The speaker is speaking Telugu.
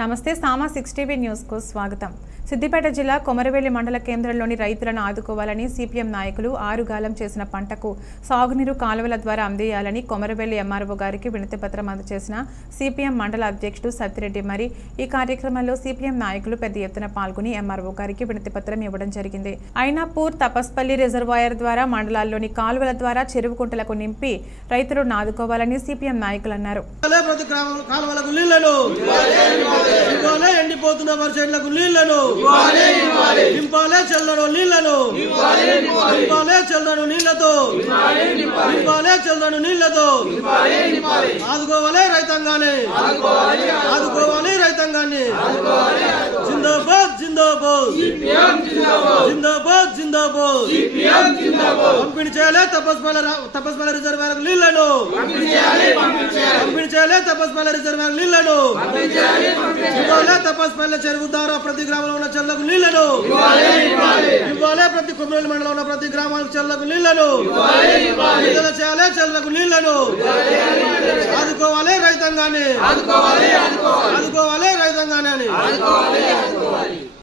నమస్తే సామా 6 టీవీ న్యూస్ కు స్వాగతం. సిద్దిపేట జిల్లా కొమరవెల్లి మండల కేంద్రంలోని రైతులను ఆదుకోవాలని సిపిఎం నాయకులు ఆరుగాలం చేసిన పంటకు సాగునీరు కాలువల ద్వారా అందియాలని కొమరవెల్లి ఎంఆర్ఓ గారికి వినతిపత్రం అందజేసిన సిపిఎం మండల అధ్యక్షుడు సత్తిరెడ్డి. మరి ఈ కార్యక్రమంలో సిపిఎం నాయకులు పెద్ద ఎత్తున పాల్గొని ఎంఆర్ఓ గారికి వినతిపత్రం ఇవ్వడం జరిగింది. ఐనాపూర్ తపస్పల్లి రిజర్వాయర్ ద్వారా మండలాల్లోని కాలువల ద్వారా చెరువు కుంటలకు నింపి రైతులను ఆదుకోవాలని సిపిఎం నాయకులు అన్నారు. ఎండిపోతున్న వర్షాలకు నీళ్లను నింపాలే, చల్లను నీళ్లను నింపాలే, చల్లను నీళ్లతో నింపాలే, చల్లను నీళ్లతో ఆదుకోవాలి రైతాంగాన్ని, ఆదుకోవాలి రైతాంగాన్ని. జిందాబాద్ జిందాబాద్ జిందాబాద్ జిందాబాద్. పంపిణీ చేయాలి తపస్పల్లి రిజర్వాయర్ నీళ్లను, పంపిణీ చేయాలి తపస్పల్లి రిజర్వాయర్ నీళ్లను. తపస్పల్లి చెరువు ద్వారా ప్రతి గ్రామంలో ఉన్న చెర్లకు నీళ్లను ఇవ్వాలి, ప్రతి కొమరవెల్లి మండలంలో ఉన్న ప్రతి గ్రామాలకు చెర్లకు నీళ్లను విడుదల చేయాలి, చెర్లకు నీళ్లను ఆదుకోవాలి రైతాంగాన్ని, ఆదుకోవాలి రైతాంగాన్ని.